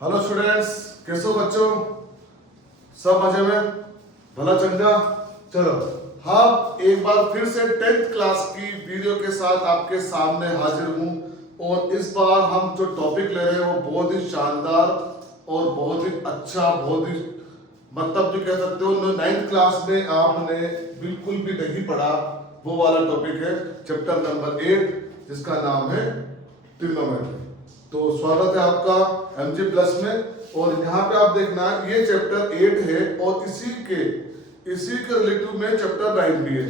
Hello students, कैसे हो बच्चों? सब मजे में? भला चंगा। चलो, हम एक बार फिर से 10th क्लास की वीडियो के साथ आपके सामने हाजिर हूँ। और इस बार हम जो टॉपिक ले रहे हैं वो बहुत ही शानदार और बहुत ही अच्छा, बहुत ही मतलब जो कह सकते हो 9th क्लास में आपने बिल्कुल भी नहीं पढ़ा वो वाला टॉपिक है, चैप्टर नंबर 8, जिसका नाम है ट्रिग्नोमेट्री। तो स्वागत है आपका एमजी प्लस में। और यहाँ पे आप देखना, ये चैप्टर 8 है और इसी के रिलेटिव में चैप्टर 9 भी है।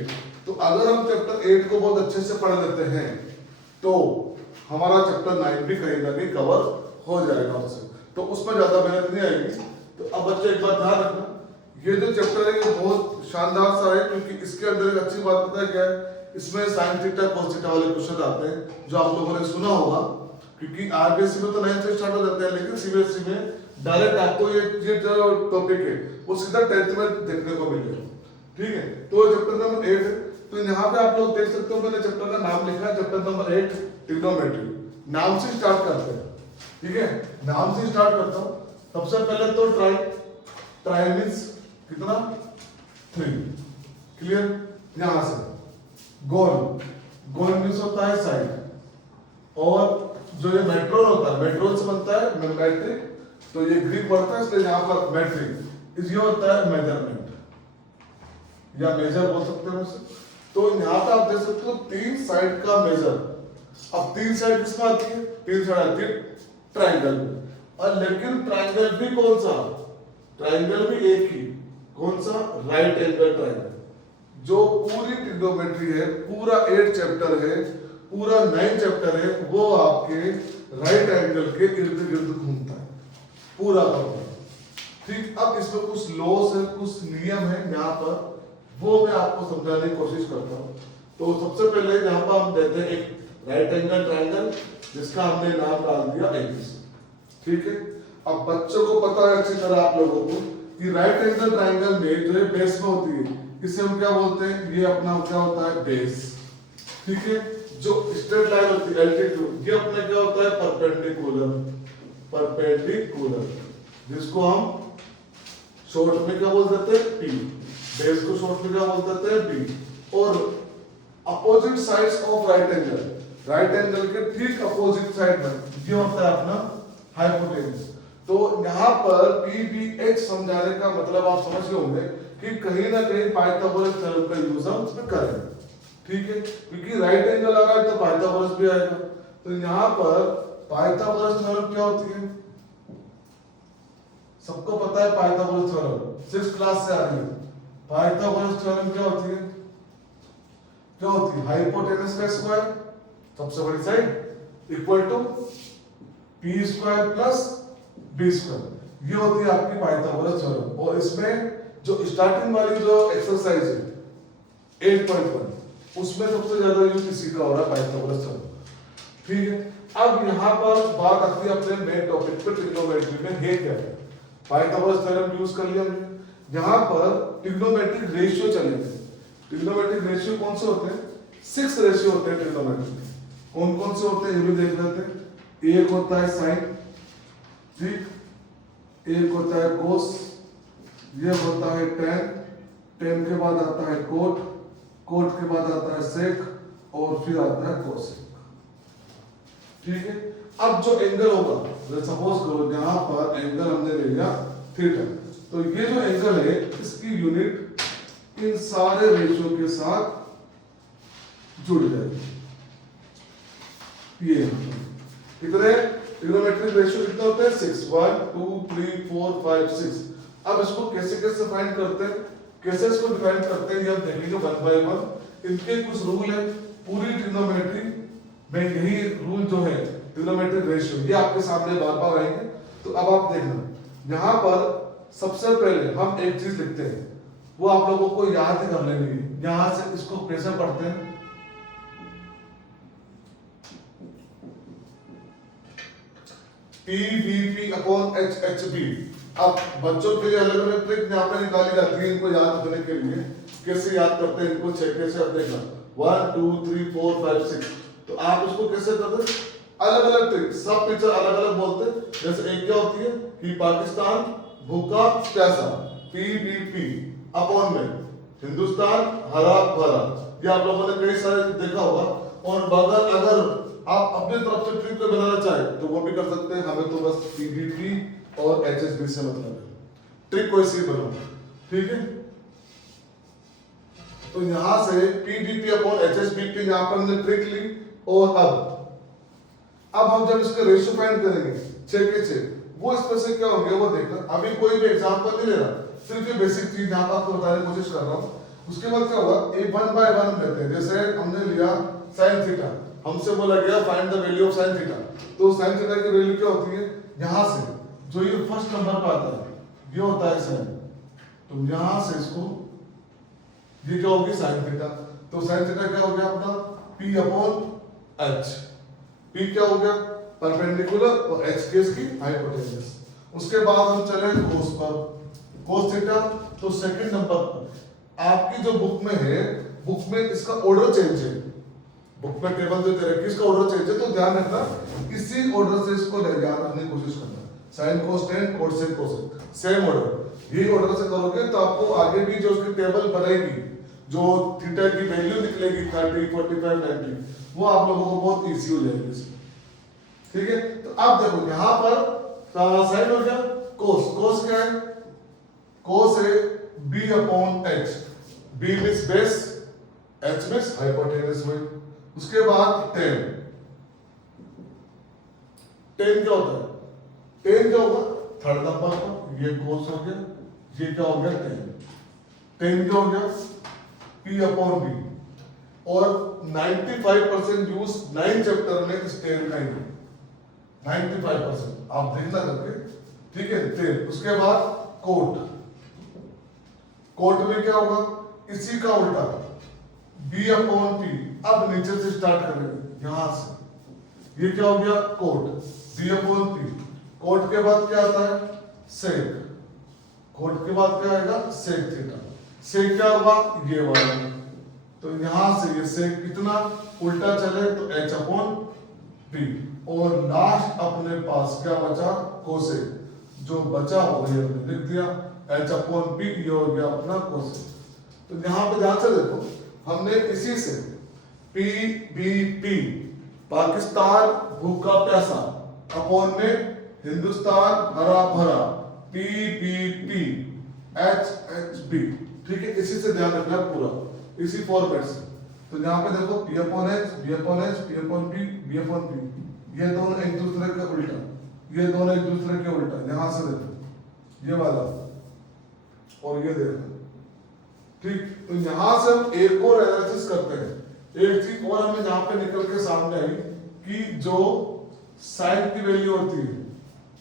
तो अगर हम चैप्टर 8 को बहुत अच्छे से पढ़ लेते हैं तो हमारा चैप्टर 9 भी कहीं ना कहीं कवर हो जाएगा उससे, तो उसमें ज्यादा मेहनत नहीं आएगी। तो अब बच्चे एक बात ध्यान रखना, ये जो चैप्टर है ये बहुत शानदार सा है, क्योंकि इसके अंदर एक अच्छी बात पता है क्या है, इसमें साइन थीटा कॉस थीटा वाले क्वेश्चन आते हैं जो आप लोगों ने सुना होगा। क्योंकि आरबीएसई में तो 9 से स्टार्ट हो जाते हैं, लेकिन सीबीएसई में डायरेक्ट आपको ये जो टॉपिक है वो सीधा 10th में देखने को मिलेगा। ठीक है, तो चैप्टर नंबर 8 है। तो यहाँ पे आप लोग देख सकते हो, मैंने चैप्टर का नाम लिखा है चैप्टर नंबर 8 ट्रिग्नोमेट्री। नाम से स्टार्ट करते हैं। ठीक है, नाम से स्टार्ट करता हूँ। सबसे पहले तो ट्राई मींस कितना 3, क्लियर। यहां से गोल मींस होता है साइड, और जो ये मेट्रोन होता है, मेट्रोन से बनता है मैट्रिक, तो ये ग्रीक पढ़ता है इसलिए यहाँ पर मैट्रिक ये होता है मेजरमेंट या मेजर बोल सकते हैं उसे। तो यहाँ पे आप देख सकते हो 3 साइड का मेजर। अब 3 साइड किसमें आती है? 3 साइड आती है ट्राइंगल में। और लेकिन ट्राइंगल भी कौन सा? ट्राइंगल भी एक ही, कौन सा? Right angle triangle. जो पूरी ट्रिग्नोमेट्री है, पूरा 8 चैप्टर है, पूरा 9 चैप्टर है, वो आपके राइट एंगल के इर्द गिर्द घूमता है पूरा का पूरा। ठीक, अब इसमें कुछ लॉस है, कुछ नियम है यहाँ पर, वो मैं आपको समझाने की कोशिश करता हूँ। तो सबसे पहले यहाँ पर हम देते हैं एक राइट एंगल ट्राइंगल, जिसका हमने नाम डाल दिया एबीसी। ठीक है, अब बच्चों को पता है अच्छी तरह आप लोगों को कि राइट एंगल ट्राइंगल में जो है बेस में होती है, इसे हम क्या बोलते हैं? ये अपना क्या होता है? बेस। ठीक है, जो स्ट्रेट लाइन होती है एल्टीट्यूड, ये अपना क्या होता है? परपेंडिकुलर, जिसको हम शॉर्ट में क्या बोल देते हैं? पी। बेस को शॉर्ट में क्या बोल देते हैं? पी। और opposite sides of right angle के ठीक अपोजिट साइड में ये होता है अपना हाइपोटेन्यूज। तो यहाँ पर पीबीएच समझाने का मतलब आप समझ गए होंगे कि कहीं ना कहीं पाइथागोरस थ्योरम का यूज हम इसमें करेंगे। ठीक है, क्योंकि राइट एंगल आ गया तो पाइथागोरस भी आएगा। तो यहाँ पर पाइथागोरस थ्योरम क्या होती है? सबको पता है पाइथागोरस थ्योरम, 6th क्लास से आ रही है। पाइथागोरस थ्योरम क्या होती है? क्या होती है? हाइपोटेनस का स्क्वायर, सबसे बड़ी side, equal to P square plus B square. ये होती है आपकी पाइथागोरस थ्योरम। और इसमें जो स्टार्टिंग वाली जो एक्सरसाइज है 8.1, उसमें सबसे ज्यादा यूज इसी का हो रहा है, पाइथागोरस थ्योरम। ठीक है, अब यहाँ पर बात आती है अपने मेन टॉपिक पे, ट्रिग्नोमेट्री में है क्या है। पाइथागोरस थ्योरम यूज कर लिया हमने। यहाँ पर ट्रिग्नोमेट्रिक रेशियो चलेंगे। ट्रिग्नोमेट्रिक रेशियो कौन से होते हैं? 6 रेशियो होते हैं ट्रिग्नोमेट्री में। कौन कौन से होते हैं ये भी देख लेते हैं। एक होता है साइन, ठीक, एक होता है कोस, ये होता है टेन के बाद आता है कोट के बाद आता है सेक, और फिर आता है कोसेक। ठीक है, अब जो एंगल होगा, सपोज करो यहाँ पर एंगल हमने ले लिया थीटा, तो ये जो एंगल है इसकी यूनिट इन सारे रेशियो के साथ जुड़ जाएगी। ये कितने ट्रिग्नोमेट्रिक रेशियो कितने होते हैं? 6, 1 2 3 4 5 6। अब इसको कैसे कैसे फाइंड करते हैं, कैसे इसको डिफाइन करते हैं, ये हम देखेंगे 1 बाय 1। इनके कुछ रूल है पूरी ट्रिग्नोमेट्री में, यही रूल जो है ट्रिग्नोमेट्रिक रेशियो, ये आपके सामने बार बार आएंगे। तो अब आप देखना, यहाँ पर सबसे पहले हम एक चीज लिखते हैं, वो आप लोगों को याद ही कर लेनी है। यहां से इसको कैसे पढ़ते हैं? PVP upon HHB। अब बच्चों के लिए अलग अलग ट्रिक यहाँ पे निकाली जाती है इनको याद रखने के लिए। कैसे याद करते हैं इनको? 6 कैसे? अब देखना 1 2 3 4 5 6। तो आप इसको कैसे करते हैं? अलग अलग ट्रिक, सब पिक्चर अलग अलग बोलते हैं। जैसे एक क्या होती है कि पाकिस्तान भूखा प्यासा, PVP अपॉन में, हिंदुस्तान हरा भरा, ये आप लोगों ने कई सारे देखा होगा। और बगल अगर आप अपने तरफ से ट्रिक को बनाना चाहे तो वो भी कर सकते हैं, हमें तो बस PVP और HSB से मतलब है, ट्रिक को इसी बनाओ, ठीक है। तो यहां से PVP अपॉन HSB की यहां पर हमने ट्रिक ली। और अब हम जब इसका रेशियो फाइंड करेंगे 6 के 6, वो इसमें से क्या होंगे वो देखना। अभी कोई भी एग्जांपल नहीं ले रहा, सिर्फ ये बेसिक चीज यहां पर आपको बताने की कोशिश कर रहा हूं। उसके बाद क्या होगा, एक 1/1 लेते हैं। जैसे हमने लिया sin थीटा, हमसे बोला गया find the value of sin theta. तो sin थीटा की वैल्यू क्या होती है, यहां से जो ये फर्स्ट नंबर पे आता है ये होता है sin। तो यहां से इसको ये क्या होगी sin थीटा। तो sin थीटा क्या हो गया अपना P अपॉन H। P क्या हो गया परपेंडिकुलर और H केस की हाइपोटेन्यूज। उसके बाद हम चले cos पर, cos थीटा। तो सेकंड नंबर पर आपकी जो बुक में है, बुक में इसका ऑर्डर चेंज है, बुक में टेबल जो दे रखी है इसका ऑर्डर चेंज है। तो ध्यान रखना इसी ऑर्डर से इसको ले याद रखने की कोशिश करना। sin cos tan cot sec cosec same order, यही ऑर्डर से करोगे तो आपको आगे भी जो उसकी टेबल बनेगी, जो थीटा की वैल्यू निकलेगी 30 45 90, वो आप लोगों को बहुत इजी हो जाएगी इसमें, ठीक है। तो अब देखो यहां पर साइन हो गया cos, cos क्या है, cos है B upon H, B means base, H means hypotenuse हुई। उसके बाद tan, tan क्या होता है, tan क्या होगा थर्ड नंबर पर, ये cos हो गया, ये क्या हो गया tan, tan क्या हो गया P अपॉन B। और 95% यूज 9 चैप्टर में इस tan का ही है, 95% आप देखना करके, ठीक है। tan, उसके बाद कोट, कोट में क्या होगा इसी का उल्टा B अपॉन P। अब नीचे से स्टार्ट करेंगे यहां से, ये क्या हो गया cot B upon P। Cot के बाद क्या आता है सेक, कोट के बाद क्या आएगा सेक थीटा। सेक क्या होगा ये वाला, तो यहां से ये सेक कितना उल्टा चले तो H अपॉन P। और लास्ट अपने पास क्या बचा कोसेक, जो बचा हो ये हमने लिख दिया H अपॉन P, ये हो गया अपना कोसेक। तो यहां पे ध्यान से देखो, हमने इसी से PVP पाकिस्तान भूखा प्यासा अपॉन में हिंदुस्तान हरा भरा PVP HHB, ठीक है। इसी से ध्यान रखना पूरा, इसी फॉर्मेट से। तो यहाँ पे देखो P upon H, B upon H, P upon P, B upon P, ये दोनों एक दूसरे के उल्टा, ये दोनों एक दूसरे के उल्टा। यहां से देखो ये वाला और ये देखो, ठीक। तो यहां से हम एक और एनालिसिस करते हैं। एक चीज और हमें यहां पे निकल के सामने आई कि जो साइन की वैल्यू होती है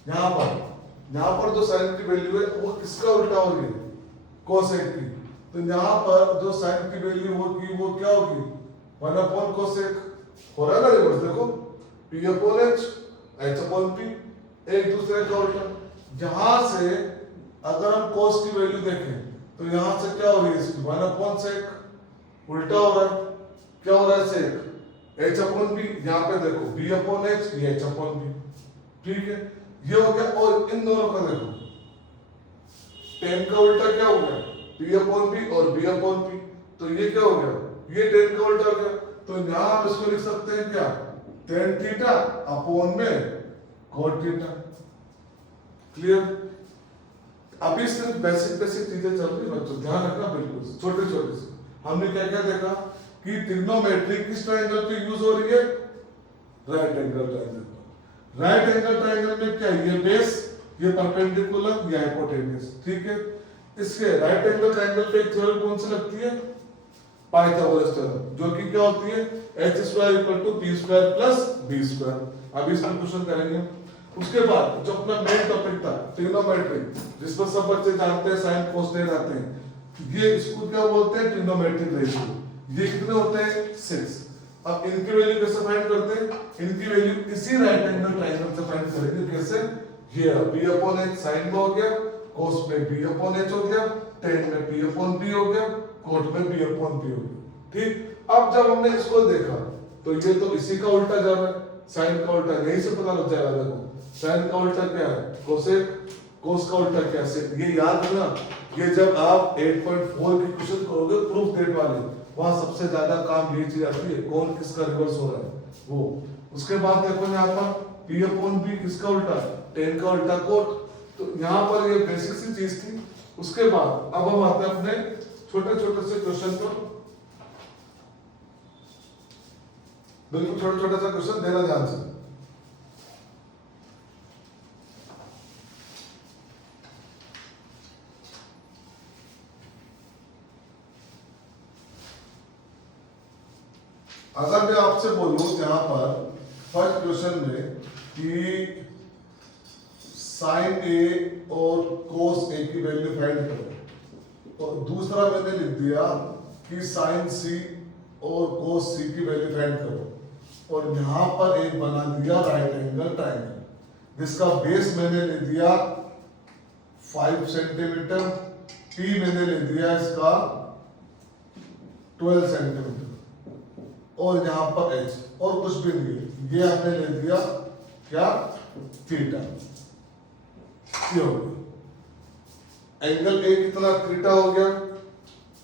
यहां पर जो साइन की वैल्यू है वो किसका उल्टा होगी कोसेक की। तो यहां पर जो साइन की वैल्यू होगी वो क्या होगी 1 अपॉन कोसेक, हो रहा है ना रिवर्स, देखो P upon H, H upon P, एक दूसरे का उल्टा। यहां से अगर हम कोस की वैल्यू देखें तो यहां से क्या हो रही है इसकी 1 अपॉन सेक, उल्टा हो रहा है, क्या हो रहा है सेक H अपॉन B। यहां पे देखो B अपॉन H, ये H अपॉन B, ठीक है, ये हो गया। और इन दोनों का देखो tan का उल्टा क्या हो गया P अपॉन B और B अपॉन P, तो ये क्या हो गया ये tan का उल्टा हो गया। तो यहां हम इसको लिख सकते हैं क्या tan थीटा अपॉन में cot थीटा। क्लियर, अभी सिर्फ बेसिक चीजें चल रही बच्चों, ध्यान रखना बिल्कुल छोटे छोटे से। हमने क्या क्या देखा कि ट्रिग्नोमेट्री किस ट्रायंगल पे यूज हो रही है, राइट एंगल ट्रायंगल पर। राइट एंगल ट्रायंगल में क्या ये बेस, ये परपेंडिकुलर, ये हाइपोटेन्यूज, ठीक है। इसके राइट एंगल ट्रायंगल पे थ्योरम कौन सी लगती है पाइथागोरस थ्योरम, जो कि क्या होती है h² = p² + b²। अभी इसका क्वेश्चन करेंगे। उसके बाद जो अपना मेन टॉपिक था ट्रिग्नोमेट्री, जिसको सब बच्चे जानते हैं साइन कोस टेन आते हैं, ये इसको क्या बोलते हैं ट्रिग्नोमेट्रिक रेशियो। ये कितने होते हैं 6। अब इनकी वैल्यू कैसे फाइंड करते हैं, इनकी वैल्यू इसी राइट एंगल ट्रायंगल से फाइंड करेंगे। कैसे, ये b अपॉन h साइन में हो गया, cos में b अपॉन h हो गया, tan में p अपॉन b हो गया, cot में b अपॉन p हो गया, ठीक। अब जब हमने इसको देखा तो ये तो इसी का उल्टा जा रहा है, साइन का उल्टा, यही से पता लग जाएगा। देखो साइन का उल्टा क्या है कोसेक, कोस का उल्टा क्या सेक। ये याद रखना, ये जब आप 8.4 की क्वेश्चन करोगे प्रूफ डेट वाले, वहां सबसे ज्यादा काम ये चीज आती है, कौन किसका रिवर्स हो रहा है वो। उसके बाद देखो यहाँ पर P अपॉन B किसका उल्टा, tan का उल्टा कोट। तो यहाँ पर ये बेसिक सी चीज थी। उसके बाद अब हम आते हैं अपने छोटे छोटे से क्वेश्चन पर। बिल्कुल छोटे छोटे से क्वेश्चन देना ध्यान से। अगर मैं आपसे बोलूं यहाँ पर फर्स्ट क्वेश्चन में कि साइन ए और कोस ए की वैल्यू फाइंड करो, और दूसरा मैंने लिख दिया कि साइन सी और कोस सी की वैल्यू फाइंड करो, और यहाँ पर एक बना दिया राइट एंगल ट्राइंगल जिसका बेस मैंने ले दिया 5 सेंटीमीटर, पी मैंने ले दिया इसका 12 सेंटीमीटर, और यहाँ पर एच और कुछ भी नहीं, ये हमने ले दिया क्या थीटा। ये हो गया एंगल ए कितना थीटा हो गया।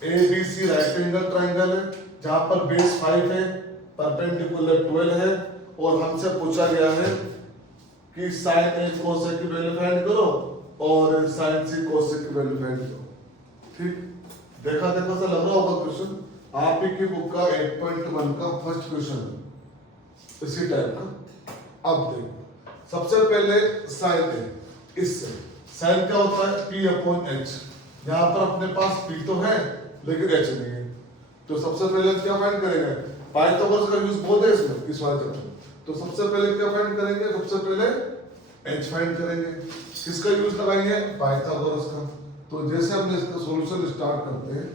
A B C right angle triangle है जहां पर बेस 5 है, परपेंडिकुलर 12 है, और हमसे पूछा गया है कि साइन ए कोस ए की वैल्यू फाइंड करो और साइन सी कोस ए की वैल्यू फाइंड करो। ठीक, देखा देखा सा लग रहा होगा क्वेश्चन। आप ही की बुक का 8.1 का फर्स्ट क्वेश्चन इसी टाइप का। अब देखो सबसे पहले साइन ए, इससे साइन क्या होता है P अपॉन एच। यहाँ पर अपने पास P तो है लेकिन एच नहीं है, तो सबसे पहले क्या फाइंड करेंगे, पाइथागोरस का यूज बहुत है इसमें इस वाले चैप्टर में। तो सबसे पहले क्या फाइंड करेंगे, सबसे पहले एच फाइंड करेंगे। किसका यूज लगाएंगे, पाइथागोरस का। तो जैसे हमने इसका सॉल्यूशन स्टार्ट करते हैं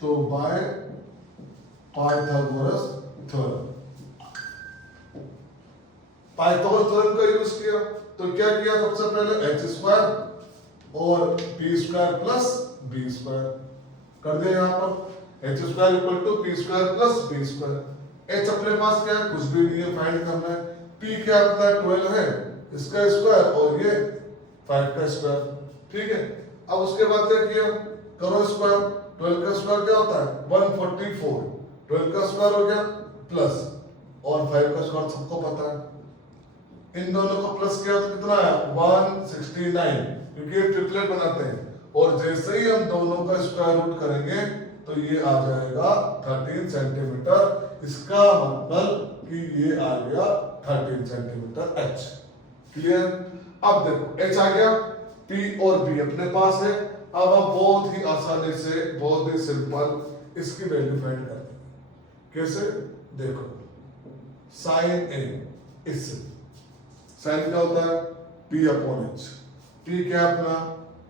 तो by Pythagoras theorem, Pythagoras theorem का यूज किया तो क्या किया, सबसे पहले एच स्क्वायर और P square plus B square कर दिया। यहाँ पर H square equal to P square plus B square. H अपने पास क्या है, कुछ भी नहीं है, फाइंड करना है। पी क्या होता है 12 है, इसका स्क्वायर और ये 5 का स्क्वायर। ठीक है, अब उसके बाद क्या किया, करो स्क्वायर। 12 का स्क्वायर क्या होता है 144, 12 का स्क्वायर हो गया प्लस और 5 का स्क्वायर सबको पता है। इन दोनों को प्लस किया तो कितना आया 169, क्योंकि ये ट्रिपलेट बनाते हैं। और जैसे ही हम दोनों का स्क्वायर रूट करेंगे तो ये आ जाएगा 13 सेंटीमीटर। इसका मतलब कि ये आ गया 13 सेंटीमीटर एच। क्लियर। अब देखो एच आ गया, पी और बी अपने पास है। अब हम बहुत ही आसानी से, बहुत ही सिंपल इसकी वैल्यू फाइंड कर देंगे। कैसे, देखो साइन ए, इससे साइन क्या होता है P अपॉन एच। P क्या अपना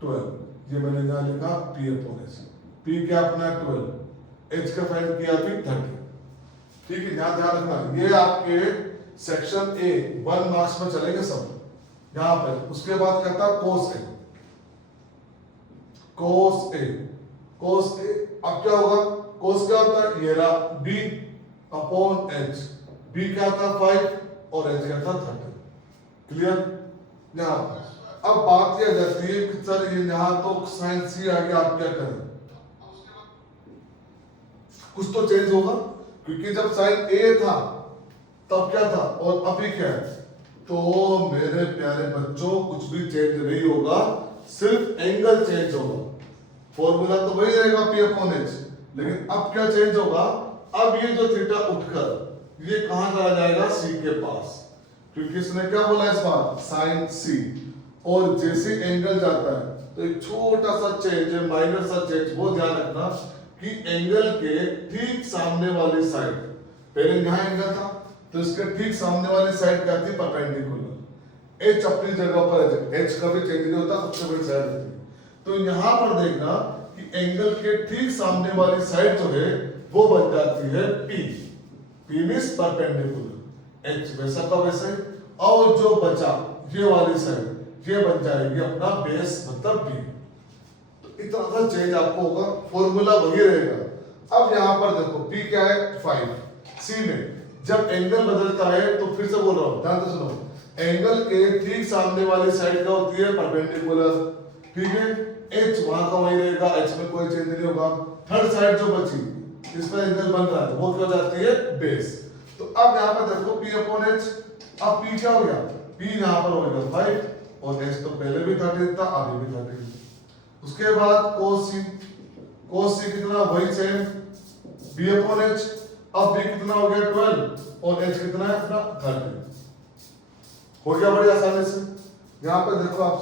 12, ये मैंने यहाँ लिखा P अपॉन एच। P क्या अपना 12, H का फाइंड किया अभी 30। ठीक है, यहाँ ध्यान रखना, ये आपके सेक्शन ए 1 मार्क्स में चलेंगे सब यहाँ पे। उसके बाद क्या था कोस ए, कोस ए, कोस ए। अब क्या होगा, कोस क्या होता है, ये रहा B अपॉन एच। B क्या था 5 और H क्या था 30। क्लियर। यहाँ अब बात यह जाती है कि सर ये यहाँ तो साइन सी आ गया, आप क्या करें, कुछ तो चेंज होगा, क्योंकि जब साइन ए था तब क्या था और अभी क्या है। तो मेरे प्यारे बच्चों कुछ भी चेंज नहीं होगा, सिर्फ एंगल चेंज होगा। फॉर्मूला तो वही रहेगा P अपॉन एच, लेकिन अब क्या चेंज होगा, अब ये जो थीटा उठकर ये कहां चला जाएगा, C के पास, क्योंकि इसने क्या बोला इस बार साइन सी। और जैसे एंगल जाता है तो एक छोटा सा चेंज है, माइनर सा चेंज, वो ध्यान रखना कि एंगल के ठीक सामने वाली साइड, पहले यहाँ एंगल था तो इसके ठीक सामने वाली साइड क्या थी, परपेंडिकुलर। एच अपनी जगह पर है, एच कभी चेंज नहीं होता, सबसे बड़ी साइड होती है। तो यहाँ पर देखना कि एंगल के ठीक सामने वाली साइड जो है वो बन जाती है P। P means perpendicular, H वैसा का वैसा ही। और जो बचा ये वाली साइड, ये बन जाएगी अपना बेस मतलब B। तो इतना सा चेंज आपको होगा, फॉर्मूला वही रहेगा। अब यहाँ पर देखो P क्या है 5, C में जब एंगल बदलता है तो फिर से बोल रहा हूं, ध्यान से सुनो, एंगल के ठीक सामने वाली साइड क्या होती है, परपेंडिकुलर, ठीक है। एच वहां का वही रहेगा, एच में कोई चेंज नहीं होगा। थर्ड साइड जो बची इसमें एंगल बन रहा है वो क्या जाती है, बेस। तो अब यहाँ पर देखो P अपॉन H, अब P क्या हो गया, P यहाँ पर हो गया 5 और H तो पहले भी 30 था, अभी भी 30। उसके बाद cos C कितना, वही सेम B अपॉन H, अब B कितना हो गया 12 और H कितना है अपना 30। हो गया बड़ी आसानी से। यहाँ पे देखो आप,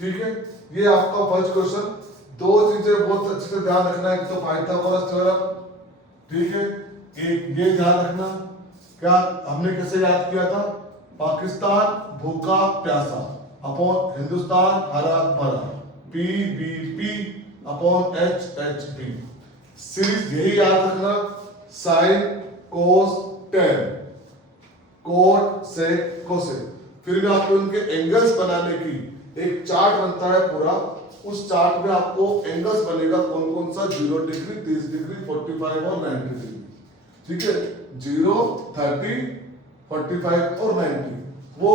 ठीक है, ये आपका फर्स्ट क्वेश्चन। दो चीजें बहुत अच्छे से ध्यान रखना है, तो पाइथागोरस थ्योरम, ठीक है, एक ये ध्यान रखना, क्या हमने कैसे याद किया था, पाकिस्तान भूखा प्यासा अपॉन हिंदुस्तान हरा भरा, PVP अपॉन HHP। सीरीज यही याद रखना, sine cos tan, cot sec cosec. फिर भी आपको इनके एंगल्स बनाने की एक चार्ट बनता है पूरा, उस चार्ट में आपको एंगल्स बनेगा कौन कौन सा, 0 डिग्री, 30 डिग्री, 45 और 90 डिग्री, ठीक है, 0, 30, 45 और 90। वो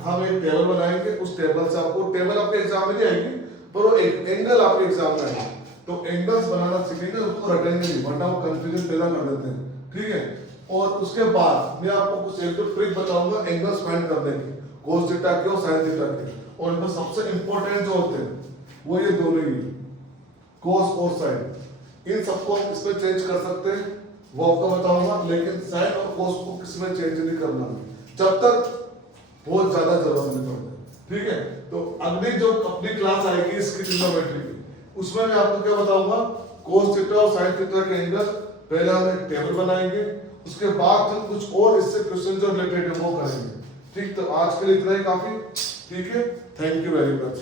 हम एक टेबल बनाएंगे, उस टेबल से आपको, टेबल आपके एग्जाम में नहीं आएगी पर वो एक एंगल आपके एग्जाम में आएगी, तो एंगल्स बनाना सीखेंगे, उसको रटेंगे नहीं वरना वो कंफ्यूजन पैदा कर देते हैं, ठीक है। और उसके बाद मैं आपको कुछ एक दो ट्रिक बताऊंगा एंगल्स फाइंड करने की, कोस थीटा के और साइन थीटा के, और इनमें सबसे इंपॉर्टेंट जो होते हैं वो ये दोनों ही, कोस और साइन। इन सबको आप इसमें चेंज कर सकते हैं, वो आपको बताऊंगा, लेकिन साइन और कोस को किसमें चेंज नहीं करना जब तक बहुत ज्यादा जरूरत नहीं पड़ती, ठीक है। तो अगली जो अपनी क्लास आएगी इसकी ट्रिग्नोमेट्री की, उसमें मैं आपको क्या बताऊंगा, कोस थीटा और साइन थीटा के एंगल, पहले हम एक टेबल बनाएंगे, उसके बाद हम कुछ और इससे क्वेश्चन जो रिलेटेड है वो करेंगे, ठीक। तो आज के लिए इतना ही काफी, ठीक है, थैंक यू वेरी मच।